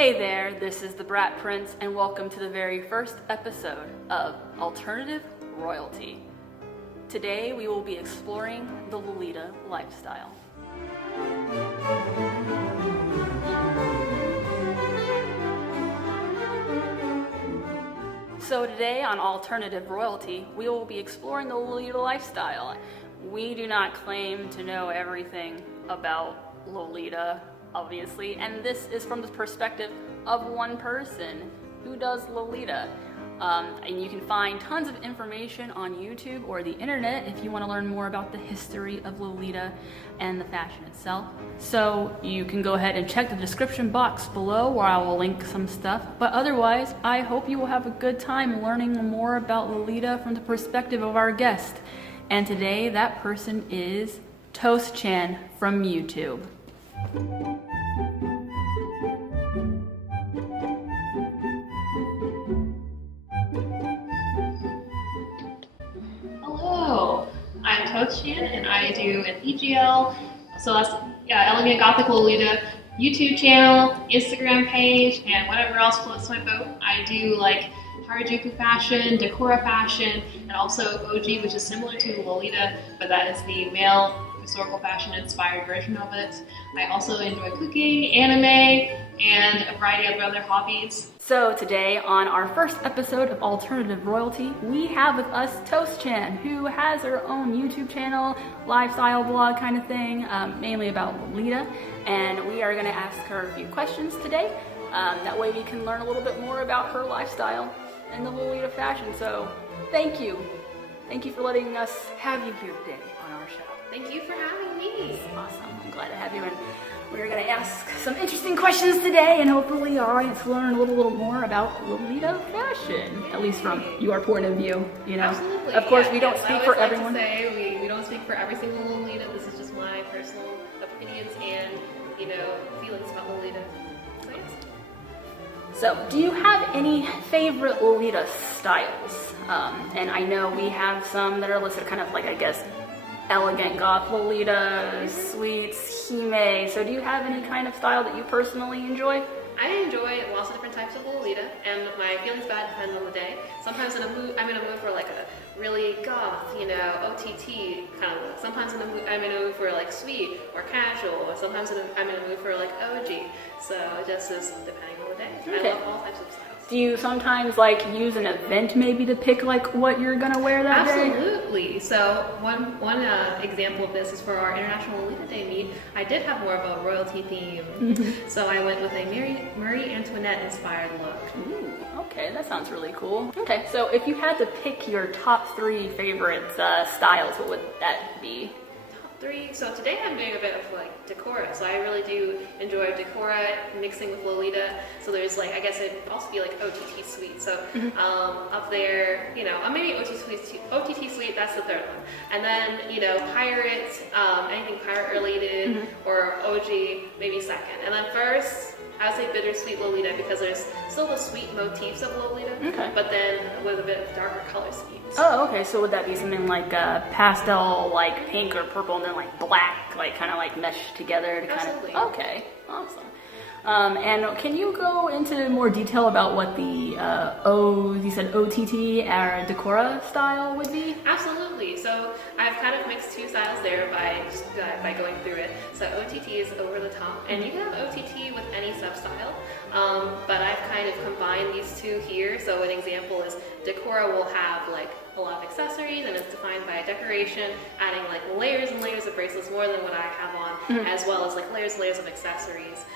Hey there, this is the Brat Prince, and welcome to the very first episode of Alternative Royalty. Today we will be exploring the Lolita lifestyle. So today on Alternative Royalty, we will be exploring the Lolita lifestyle. We do not claim to know everything about Lolita, obviously, and this is from the perspective of one person who does Lolita. And you can find tons of information on YouTube or the internet if you want to learn more about the history of Lolita and the fashion itself. So you can go ahead and check the description box below where I will link some stuff. But otherwise, I hope you will have a good time learning more about Lolita from the perspective of our guest. And today that person is Toastchan from YouTube. Hello, I'm Toastchan and I do an EGL, so that's Elegant Gothic Lolita YouTube channel, Instagram page, and whatever else floats my boat. I do like Harajuku fashion, Decora fashion, and also OG, which is similar to Lolita, but that is the male historical fashion inspired version of it. I also enjoy cooking, anime, and a variety of other hobbies. So today on our first episode of Alternative Royalty, we have with us Toastchan, who has her own YouTube channel, lifestyle blog kind of thing, mainly about Lolita, and we are going to ask her a few questions today. That way we can learn a little bit more about her lifestyle and the Lolita fashion. So thank you. Thank you for letting us have you here today on our show. Thank you for having me. Awesome. I'm glad to have you. And we're going to ask some interesting questions today, and hopefully our audience will learn a little more about Lolita fashion, at least from your point of view. You know, absolutely. Of course, we don't speak for everyone. I always like to say we don't speak for every single Lolita. This is just my personal opinions and feelings about Lolita. So, yes. So, do you have any favorite Lolita styles? And I know we have some that are listed kind of like, I guess, elegant goth Lolita, sweets, hime. So do you have any kind of style that you personally enjoy? I enjoy lots of different types of Lolita, and my feelings bad depend on the day. Sometimes I'm in a mood for like a really goth, OTT kind of look. Sometimes I'm in a mood for like sweet or casual, or sometimes I'm in a mood for like OG. So it just is depending on the day. Okay. I love all types of styles. Do you sometimes like use an event maybe to pick like what you're gonna wear that day? Absolutely. So one example of this is for our International Lolita Day meet. I did have more of a royalty theme, so I went with a Marie Antoinette inspired look. Ooh, okay, that sounds really cool. Okay, so if you had to pick your top 3 favorite styles, what would that be? 3. So today I'm doing a bit of like Decora. So I really do enjoy Decora mixing with Lolita. So there's like, I guess it'd also be like OTT suite. So up there, maybe OTT suite, that's the third one. And then, pirate, anything pirate related or OG, maybe second. And then first, I would say bittersweet Lolita because there's still the sweet motifs of Lolita, but then with a bit of darker color schemes. Oh, okay. So would that be something like pastel, like pink or purple, and then like black, like kind of like meshed together to Absolutely. kind of? Okay, awesome. And can you go into more detail about what the you said OTT or Decora style would be? Absolutely. So I've kind of mixed 2 styles there by going through it. So OTT is over the top, and you can have OTT with any sub-style, but I've kind of combined these 2 here. So an example is Decora will have like a lot of accessories, and it's defined by decoration, adding like layers and layers of bracelets, more than what I have on, as well as like layers and layers of accessories.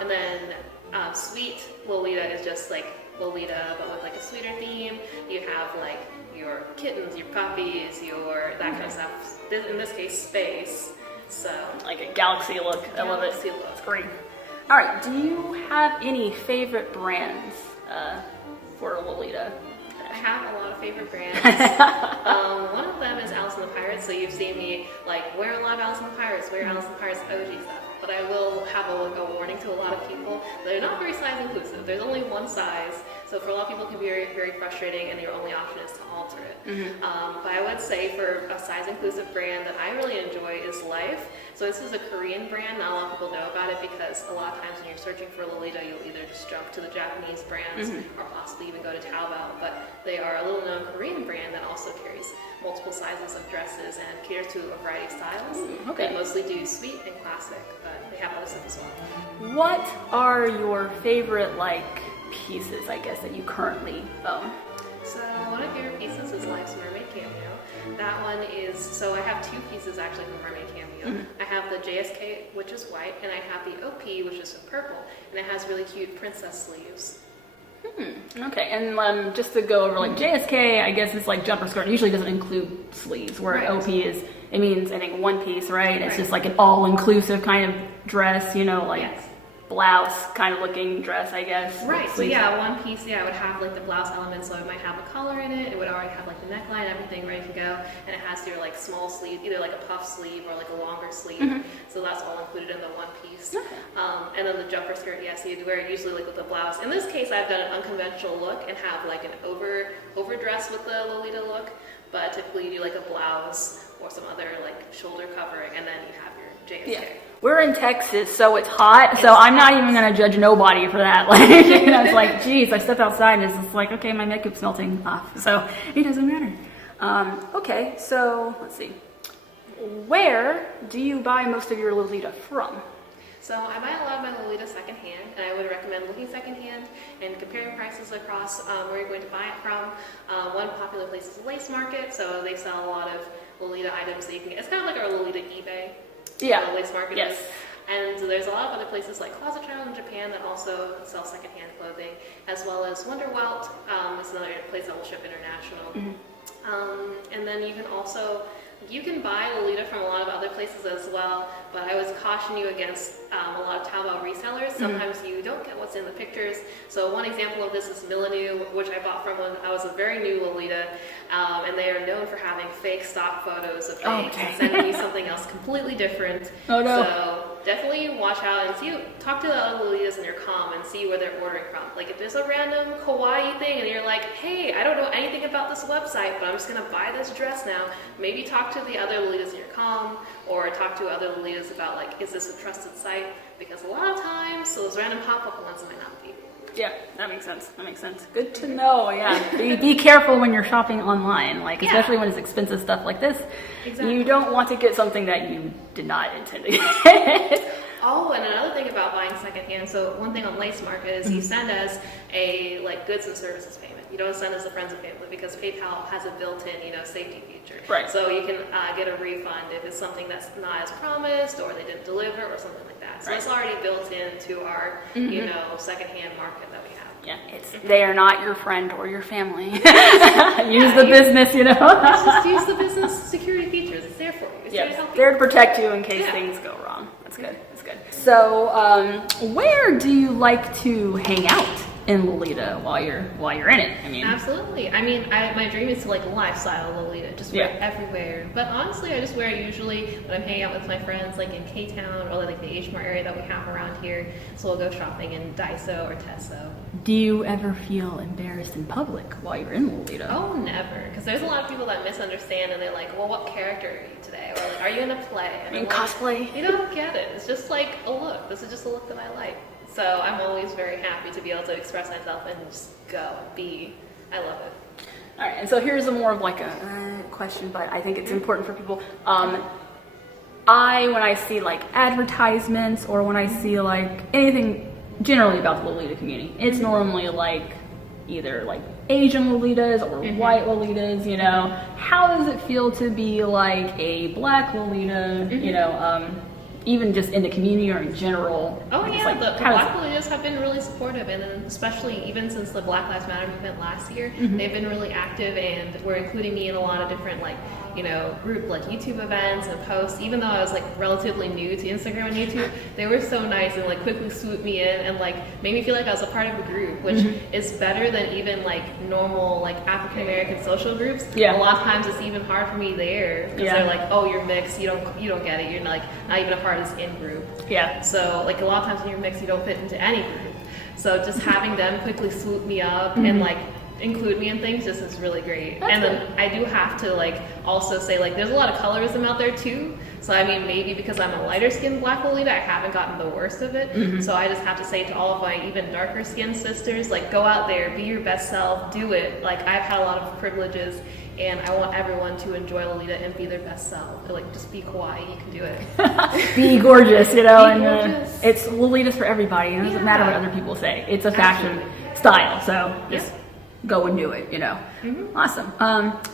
And then sweet Lolita is just like Lolita, but with like a sweeter theme. You have like your kittens, your puppies, that kind of stuff. In this case, space. So like a galaxy look. I love it. Galaxy look. It's great. All right. Do you have any favorite brands for Lolita? I have a lot of favorite brands. One of them is Alice and the Pirates. So you've seen me like wear a lot of Alice and the Pirates, wear Alice and the Pirates OG stuff. But I will have a warning to a lot of people. They're not very size inclusive. There's only one size. So for a lot of people it can be very, very frustrating and your only option is to alter it. But I would say for a size inclusive brand that I really enjoy is Life. So this is a Korean brand. Not a lot of people know about it because a lot of times when you're searching for Lolita, you'll either just jump to the Japanese brands or possibly even go to Taobao. But they are a little known Korean brand that also carries multiple sizes of dresses and caters to a variety of styles. They mostly do sweet and classic, but they have other stuff as well. What are your favorite pieces, I guess, that you currently own? So one of my favorite pieces is Life's Mermaid Cameo. That one is, so I have two pieces actually from Mermaid Cameo. I have the JSK, which is white, and I have the OP, which is purple, and it has really cute princess sleeves. Okay, and just to go over JSK, I guess it's jumper skirt. It usually doesn't include sleeves, where OP is, it means I think one piece, right? It's just an all-inclusive kind of dress, Yes. blouse kind of looking dress, I guess. Right, so yeah, one piece, it would have the blouse element, so it might have a collar in it, it would already have the neckline, everything ready to go, and it has your small sleeve, either a puff sleeve or a longer sleeve, so that's all included in the one piece. And then the jumper skirt, so you'd wear it usually with the blouse. In this case, I've done an unconventional look and have an overdress with the Lolita look, but typically you do a blouse or some other shoulder covering, and then you have your JSK. Yeah. We're in Texas, so it's hot, so I'm not even going to judge nobody for that. It's geez, I step outside and it's just okay, my makeup's melting off, so it doesn't matter. Okay, so let's see. Where do you buy most of your Lolita from? So I buy a lot of my Lolita secondhand, and I would recommend looking secondhand and comparing prices across where you're going to buy it from. One popular place is Lace Market, so they sell a lot of Lolita items that you can get. It's kind of like our Lolita eBay. Yeah. Lace Market. Yes. Is. And so there's a lot of other places like Concerto in Japan that also sell secondhand clothing, as well as Wonderwelt. It's another place that will ship international. And then you can buy Lolita from a lot of other places as well, but I would caution you against a lot of Taobao resellers. Sometimes you don't get what's in the pictures. So one example of this is Milanu, which I bought from when I was a very new Lolita, and they are known for having fake stock photos of things and sending you something else completely different. Oh no. So definitely watch out and talk to the other Lolitas in your comm and see where they're ordering from. If there's a random kawaii thing and you're hey, I don't know anything about this website, but I'm just gonna buy this dress now, maybe talk to the other Lolitas in your comm, or talk to other Lolitas about is this a trusted site? Because a lot of times those random pop-up ones might not be. Yeah, that makes sense. That makes sense. Good to know. Yeah, be careful when you're shopping online, especially when it's expensive stuff like this. Exactly. You don't want to get something that you did not intend to get. Oh, and another thing about buying secondhand. So one thing on Lace Market is you send as a goods and services payment. You don't send as a friends and family because PayPal has a built-in safety feature. Right. So you can get a refund if it's something that's not as promised or they didn't deliver or something like that. So it's already built into our secondhand market that we have. Yeah, they are not your friend or your family. Use the business, Just use the business security features. It's there for you. It's there to help you. There to protect you in case things go wrong. That's good. That's good. So, where do you like to hang out in Lolita while you're in it? Absolutely. My dream is to lifestyle Lolita, just wear it everywhere. But honestly, I just wear it usually when I'm hanging out with my friends, in K-Town or the H Mart area that we have around here. So we'll go shopping in Daiso or Tesso. Do you ever feel embarrassed in public while you're in Lolita? Oh, never. Because there's a lot of people that misunderstand and they're well, what character are you today? Or are you in a play? And cosplay? You don't get it. It's just a look. This is just a look that I like. So I'm always very happy to be able to express myself and just go, be. I love it. All right, and so here's a more of a question, but I think it's important for people. When I see advertisements or when I see anything generally about the Lolita community, it's normally either Asian Lolitas or white Lolitas, How does it feel to be a black Lolita, even just in the community or in general? Oh yeah, the Black Lolitas have been really supportive, and then especially even since the Black Lives Matter movement last year, they've been really active, and we're including me in a lot of different group YouTube events and posts. Even though I was relatively new to Instagram and YouTube, they were so nice and quickly swooped me in and made me feel like I was a part of a group, which is better than even normal African American social groups. Yeah. A lot of times it's even hard for me there because they're oh, you're mixed, you don't get it, you're not even a part of this in group. Yeah. So a lot of times when you're mixed, you don't fit into any group. So just having them quickly swoop me up and like include me in things just is really great. And then I do have to like also say like there's a lot of colorism out there too. So I mean maybe because I'm a lighter skinned black Lolita, I haven't gotten the worst of it. So I just have to say to all of my even darker skinned sisters, like go out there, be your best self, do it. Like I've had a lot of privileges and I want everyone to enjoy Lolita and be their best self. Like just be kawaii, you can do it. Be gorgeous, you know, Be and gorgeous. it's Lolita's for everybody. It doesn't matter what other people say. It's a fashion style, so just go and do it, you know. Awesome.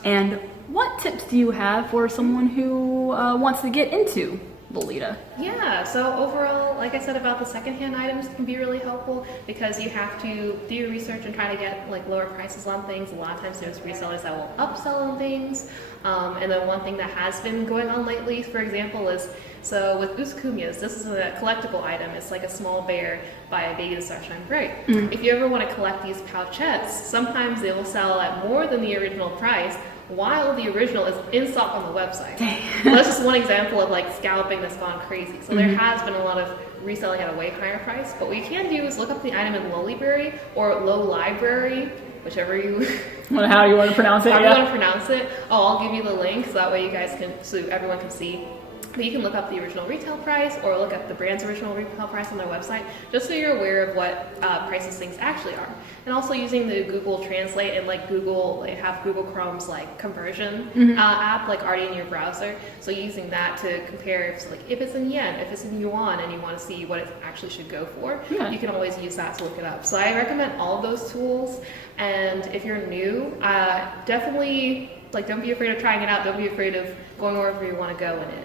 And what tips do you have for someone who wants to get into Lolita? Yeah, so overall, like I said about the secondhand items can be really helpful because you have to do your research and try to get like lower prices on things. A lot of times there's resellers that will upsell on things. And then one thing that has been going on lately, for example, is so with Usukumyas, this is a collectible item. It's like a small bear by a baby to Starshine Bright. If you ever want to collect these pouchettes, sometimes they will sell at more than the original price while the original is in stock on the website. So that's just one example of like scalping that's gone crazy. So there has been a lot of reselling at a way higher price, but what you can do is look up the item in Lolibrary or Lolibrary, whichever you How you want to pronounce it? how you want to pronounce it. Oh, I'll give you the link so that way you guys can, so everyone can see. But you can look up the original retail price or look up the brand's original retail price on their website just so you're aware of what prices things actually are. And also using the Google Translate and like Google, they have Google Chrome's like conversion app like already in your browser. So using that to compare if it's in yen, if it's in yuan and you want to see what it actually should go for, you can always use that to look it up. So I recommend all of those tools. And if you're new, definitely like don't be afraid of trying it out. Don't be afraid of going wherever you want to go in it.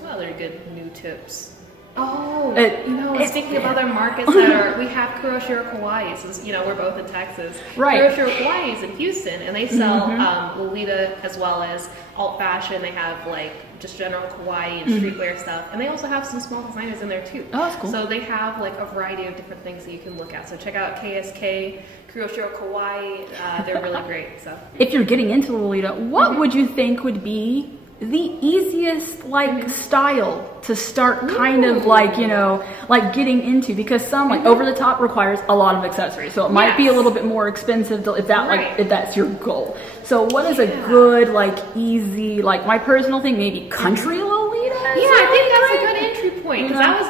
What other good new tips? Oh, speaking of other markets that are, we have Kuroshiro Kawaii's. You know, we're both in Texas. Right. Kuroshiro Kawaii's in Houston, and they sell Lolita as well as alt fashion. They have like just general kawaii and streetwear stuff, and they also have some small designers in there too. Oh, that's cool. So they have like a variety of different things that you can look at. So check out KSK, Kuroshiro Kawaii. They're really great. So If you're getting into Lolita, what would you think would be the easiest like style to start kind of like, you know, like getting into? Because some like over the top requires a lot of accessories, so it might be a little bit more expensive if that like if that's your goal. So what is a good like easy, like my personal thing, maybe country Lolita? I think that's a good entry point because that was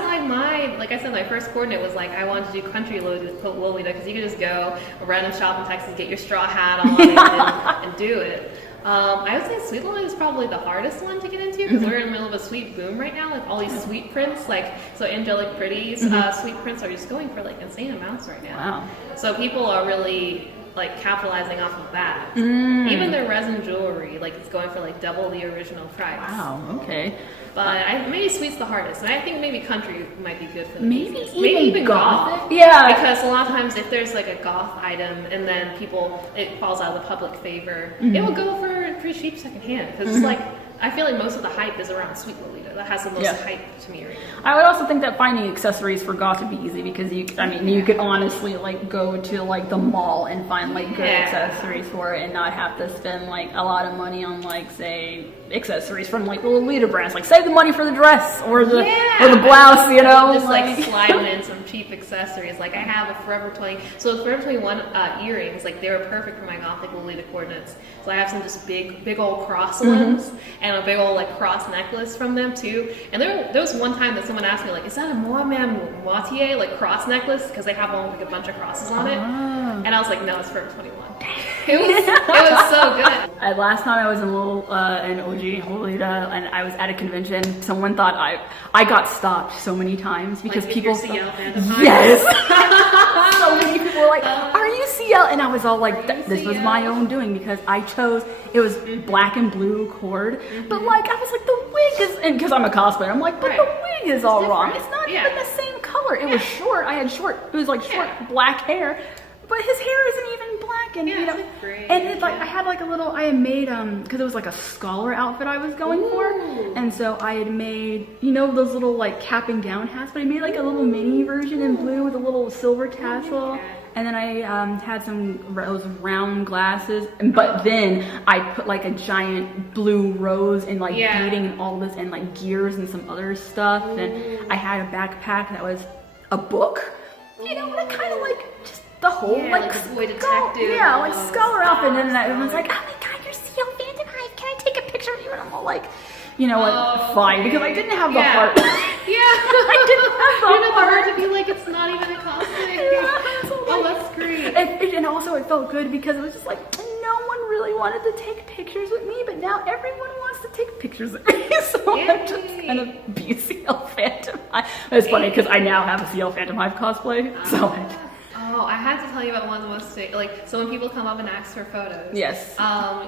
like I said, my first coordinate was like I wanted to do country Lolita because you could just go a random shop in Texas, get your straw hat on and do it. I would say Sweet Lolita is probably the hardest one to get into because we're in the middle of a sweet boom right now. Like all these sweet prints, like so Angelic Pretty's sweet prints are just going for like insane amounts right now. Wow. So people are really like capitalizing off of that. Even their resin jewelry, like it's going for like double the original price. Wow. Okay. But maybe sweet's the hardest, and I think maybe country might be good for the Maybe easiest. even gothic. Yeah. Because a lot of times if there's like a goth item and then it falls out of the public favor, it will go for pretty cheap secondhand. Because it's like, I feel like most of the hype is around Sweet Lolita. That has the most hype to me right now. I would also think that finding accessories for goth would be easy because you could honestly like go to like the mall and find like good accessories for it and not have to spend like a lot of money on like say accessories from like the Lolita brands. Like save the money for the dress or the blouse, you know. Just like sliding in some cheap accessories. Like I have a Forever 20. So the Forever 21 earrings, like they were perfect for my gothic Lolita coordinates. So I have some just big old cross ones and a big old like cross necklace from them too. And there was one time that someone asked me like, is that a Moitié like cross necklace? Because they have one with like a bunch of crosses on it. And I was like, no, it's Forever 21. It was so good. Last time I was in OG Lolita and I was at a convention, someone thought I got stopped so many times because like people CL yes. So many people were like, are you CL? And I was all like, this was my own doing because I chose, it was black and blue cord, but like I was like the wig is, and because I'm a cosplayer, I'm like, but the wig is all wrong. It's not even the same color. It was short. It was like short black hair. But his hair isn't even black, and you know, and it's like I had like a little. I had made because it was like a scholar outfit I was going for, and so I had made those little like cap and gown hats, but I made like a little mini version in blue with a little silver tassel, and then I had those round glasses, but then I put like a giant blue rose and like beading and all this and like gears and some other stuff, and I had a backpack that was a book. you know, like kind of like just the whole like the boy skull, detective. yeah, like scholar outfit, and then Awesome. everyone's like, oh my god, you're Seal Phantom Hive, can I take a picture of you? And I'm all like, you know what, fine, because I didn't have the heart. I didn't have the You know, the heart. heart to be like, it's not even a cosplay. Oh, that's great. And also it felt good because it was just like, no one really wanted to take pictures with me, but now everyone wants to take pictures with me. So I'm just kind of be CL Phantom Hive. It's funny because I now have a CL Phantom Hive cosplay. So Oh, I had to tell you about one of the most, like, so when people come up and ask for photos. yes.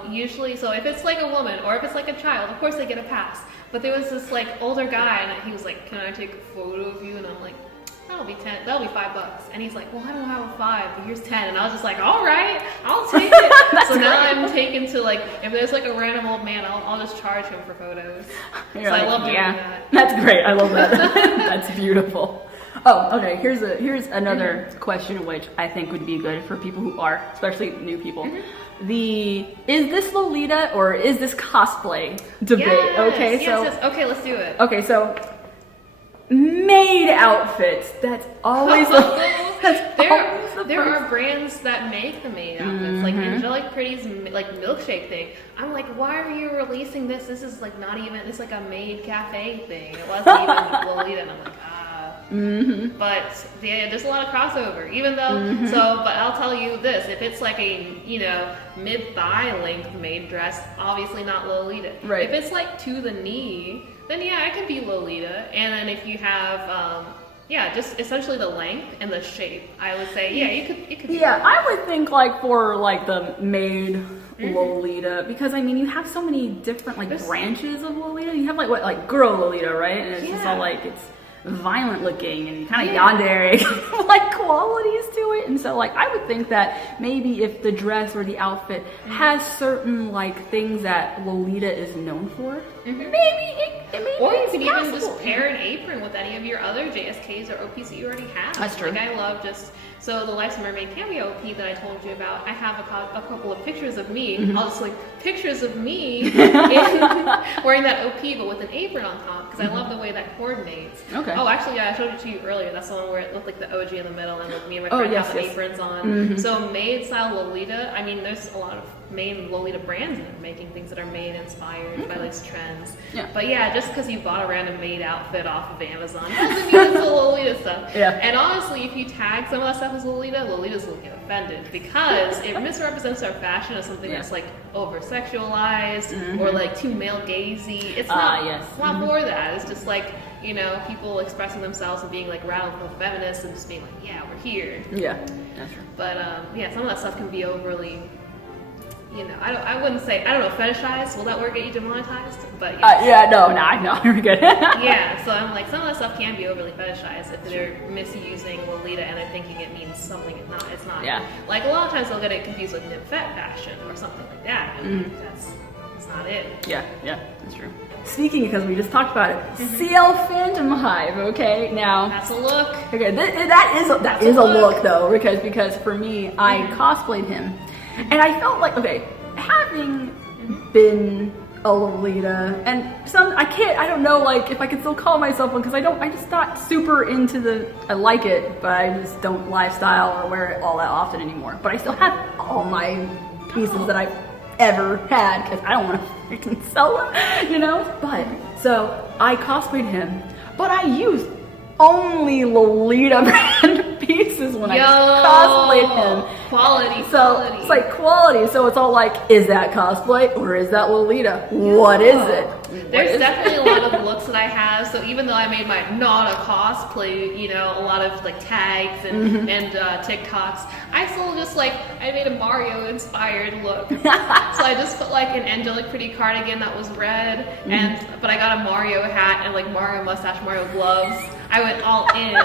Usually, so if it's like a woman or if it's like a child, of course they get a pass. But there was this like older guy and he was like, can I take a photo of you? And I'm like, that'll be $5. And he's like, well, I don't have a 5, but here's 10. And I was just like, all right, I'll take it. So now I'm taken to like, if there's like a random old man, I'll just charge him for photos. You're so like, I love doing that. That's great. I love that. That's beautiful. Oh, okay. Here's another question which I think would be good for people who are, especially new people. Is this Lolita or is this cosplay debate? Yes, Okay, yes. Okay, let's do it. Okay, so maid outfits. That's always There are brands that make the maid outfits, like Angelic Pretty's like milkshake thing. I'm like, why are you releasing this? This is like not even. It's like a maid cafe thing. It wasn't even Lolita, and I'm like, But there's a lot of crossover. Even though, but I'll tell you this: if it's like a mid-thigh length maid dress, obviously not Lolita. Right. If it's like to the knee, then yeah, it can be Lolita. And then if you have just essentially the length and the shape, I would say, it could be. Yeah, I would think like for like the maid Lolita, because I mean you have so many different like branches of Lolita. You have like girl Lolita, right? And it's just all like it's violent looking and kind of yandere like qualities to it. And so like I would think that maybe if the dress or the outfit has certain like things that Lolita is known for, or you can even just pair an apron with any of your other JSKs or OPs that you already have. That's true. Like I love so the Life's a Mermaid cameo OP that I told you about, I have a couple of pictures of me. I'll just like pictures of me wearing that OP but with an apron on top because I love the way that coordinates. Okay. Oh, actually, yeah, I showed it to you earlier. That's the one where it looked like the OG in the middle and with me and my friend have the aprons on. So maid style Lolita, I mean, there's a lot of main Lolita brands that are making things that are maid inspired by these trends. Yeah. But yeah, just because you bought a random maid outfit off of Amazon doesn't mean it's the Lolita stuff. Yeah. And honestly, if you tag some of that stuff as Lolita, Lolitas will get offended because it misrepresents our fashion as something that's like over sexualized or like too male gazy. It's not. It's not for that. It's just like people expressing themselves and being like radical feminists and just being like, yeah, we're here. Yeah, that's true. But some of that stuff can be overly. I wouldn't say, I don't know, fetishized. Will that word get you demonetized? But no, you're good. Yeah, so I'm like, some of that stuff can be overly fetishized if they're misusing Lolita and they're thinking it means something it's not. Yeah. Like a lot of times they'll get it confused with nymphet fashion or something like that. And that's not it. Yeah, that's true. Speaking, because we just talked about it, CL Phantom Hive, okay? Now that's a look. Okay, that is a look though, because for me, I cosplayed him. And I felt like, okay, having been a Lolita, and I don't know, like, if I could still call myself one, because I just not super into I like it, but I just don't lifestyle or wear it all that often anymore. But I still have all my pieces that I've ever had, because I don't want to freaking sell them, But, so, I cosplayed him, but I used only Lolita brand pieces when I cosplayed him. Quality. It's like quality. So it's all like, is that cosplay or is that Lolita? What is it? There's definitely a lot of looks that I have. So even though I made my not a cosplay, a lot of like tags and TikToks, I still just I made a Mario inspired look. So I just put like an Angelic Pretty cardigan that was red, but I got a Mario hat and like Mario mustache, Mario gloves. I went all in.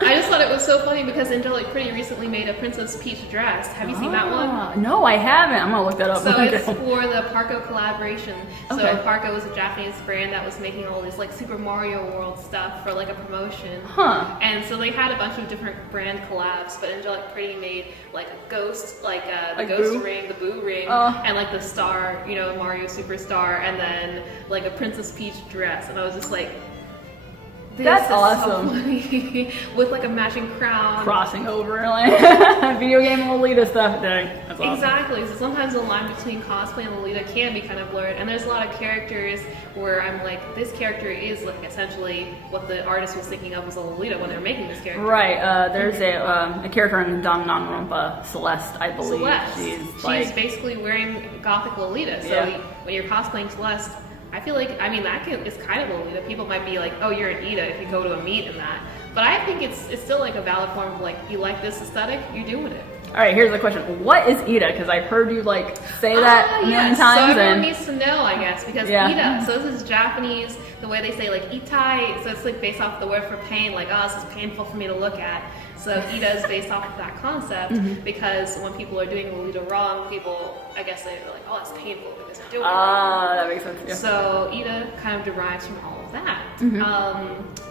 I just thought it was so funny because Angelic Pretty recently made a Princess Peach dress. Have you seen that one? No, I haven't. I'm gonna look that up. So it's for the Parco collaboration. So Parco was a Japanese brand that was making all these like Super Mario World stuff for like a promotion. And so they had a bunch of different brand collabs, but Angelic Pretty made like a ghost, the ghost ring, the Boo ring, and like the star, Mario Superstar, and then like a Princess Peach dress. And I was just like, This That's is awesome. So funny. With like a matching crown. Crossing over like video game Lolita stuff. Dang, that's awesome. Exactly. So sometimes the line between cosplay and Lolita can be kind of blurred, and there's a lot of characters where I'm like, this character is like essentially what the artist was thinking of as a Lolita when they were making this character. Right. There's a character in Danganronpa, Celeste, I believe. Celeste. She's She's basically wearing gothic Lolita. So Yeah. when you're cosplaying Celeste, I feel like, I mean, that is kind of Lolita. People might be like, oh, you're an Ida if you go to a meet in that. But I think it's still like a valid form of like, you like this aesthetic, you're doing it. All right, here's the question. What is Ida? Because I've heard you like say that a million times. So everyone and needs to know, I guess, because Yeah. Ida, so this is Japanese, the way they say like itai, so it's like based off the word for pain, like, oh, this is painful for me to look at. So Ida is based off of that concept because when people are doing Lolita wrong, people, I guess they're like, oh, it's painful because they're doing it wrong. that makes sense. Yeah. So Ida kind of derives from all of that.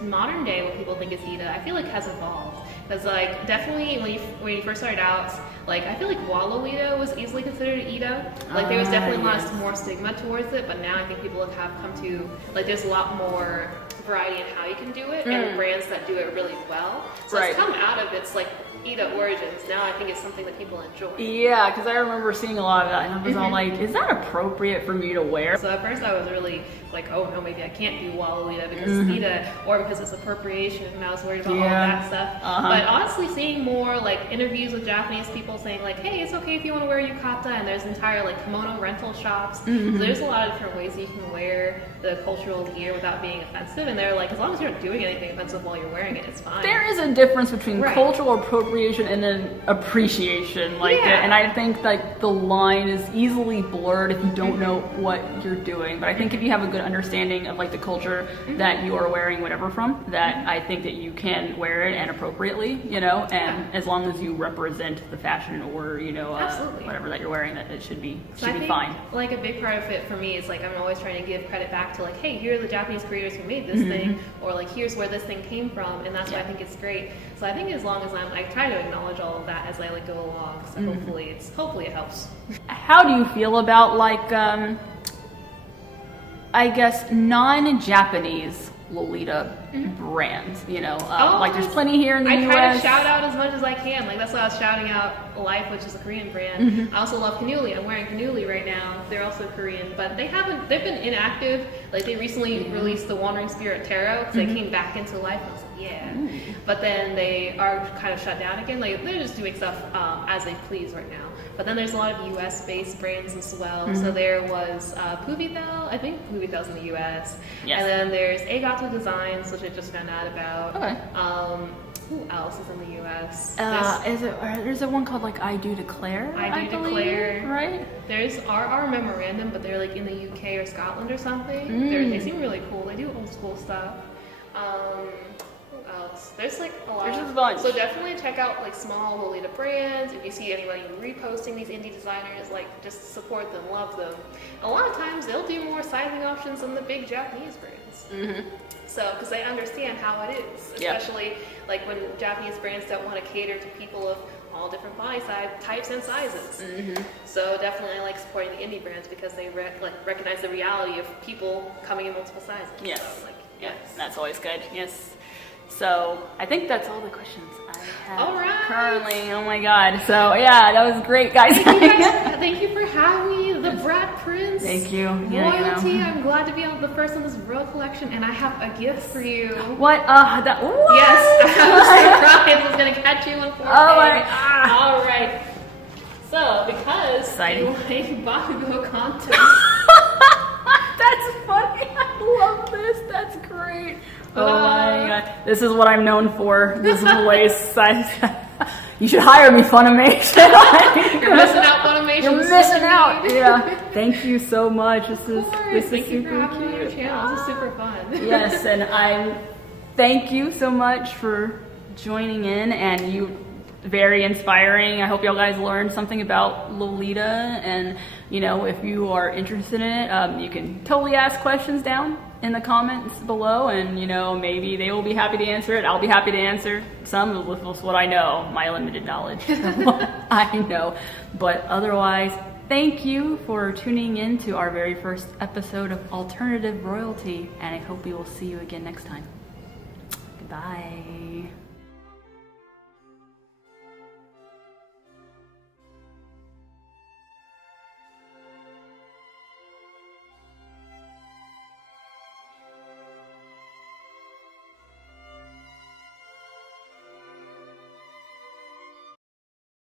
Modern day, what people think is Ida, I feel like has evolved. Because like definitely when you first started out, like I feel like Lolita was easily considered Ida. Like there was definitely a lot more stigma towards it, but now I think people have come to like there's a lot more variety in how you can do it and brands that do it really well. So it's come out of its like Ida origins. Now I think it's something that people enjoy. Yeah, because I remember seeing a lot of that, and I was all like, "Is that appropriate for me to wear?" So at first I was really like, "Oh no, maybe I can't do Lolita because it's Ida, or because it's appropriation," and I was worried about all of that stuff. But honestly, seeing more like interviews with Japanese people saying like, "Hey, it's okay if you want to wear yukata," and there's entire like kimono rental shops. So there's a lot of different ways you can wear the cultural gear without being offensive, and they're like, as long as you're not doing anything offensive while you're wearing it, it's fine. There is a difference between cultural appropriation and an appreciation, like, and I think like the line is easily blurred if you don't know what you're doing. But I think if you have a good understanding of like the culture that you are wearing whatever from, that I think that you can wear it and appropriately, you know, and as long as you represent the fashion or you know whatever that you're wearing, that it should be fine. Like a big part of it for me is like I'm always trying to give credit back to like, hey, here are the Japanese creators who made this thing, or like here's where this thing came from, and that's why I think it's great. So I think as long as I try to acknowledge all of that as I like go along, so hopefully it helps. How do you feel about like I guess non-Japanese Lolita brands, you know, like there's plenty here in the US. I try to shout out as much as I can. Like that's why I was shouting out Life, which is a Korean brand. I also love haenuli. I'm wearing haenuli right now. They're also Korean, but they've been inactive. Like they recently released the Wandering Spirit Tarot because they came back into life. And I was like, yeah. But then they are kind of shut down again. Like they're just doing stuff as they please right now. But then there's a lot of US-based brands as well. So there was Puvitel. I think Puvitel's in the US. Yes. And then there's Agato Designs, which I just found out about. Okay. Who else is in the US? There's a one called like I Do Declare. I Do Declare. Right? There's RR Memorandum, but they're like in the UK or Scotland or something. They seem really cool. They do old school stuff. Who else? There's like a lot. There's just a bunch. So definitely check out like small Lolita brands. If you see anybody reposting these indie designers, like just support them, love them. A lot of times they'll do more sizing options than the big Japanese brands. So, because they understand how it is, especially like when Japanese brands don't want to cater to people of all different body types and sizes. So definitely I like supporting the indie brands because they recognize the reality of people coming in multiple sizes. Yes. So, Yes, that's always good. Yes. So I think that's all the questions I have All right. currently. Oh my god. So yeah, that was great, guys. Thank you for having me, the Brat Prince. Thank you. Royalty. Yeah, I'm glad to be on the first on this royal collection, and I have a gift for you. What? What? Yes, I have a surprise. It's gonna catch you in 4K. Oh my. All right. So because Exciting. you like Bakugo content. That's funny. I love this. That's great. Oh my god. This is what I'm known for. This voice. You should hire me, Funimation. You're missing out, Funimation. You're missing out. Yeah. Thank you so much. This is Thank you for super having me on your cute. channel. This is super fun. Yes, and thank you so much for joining in, and you very inspiring. I hope y'all guys learned something about Lolita, and you know, if you are interested in it, you can totally ask questions down in the comments below, and you know, maybe they will be happy to answer it. I'll be happy to answer some with what I know, my limited knowledge of what I know. But otherwise, thank you for tuning in to our very first episode of Alternative Royalty, and I hope we will see you again next time. Goodbye.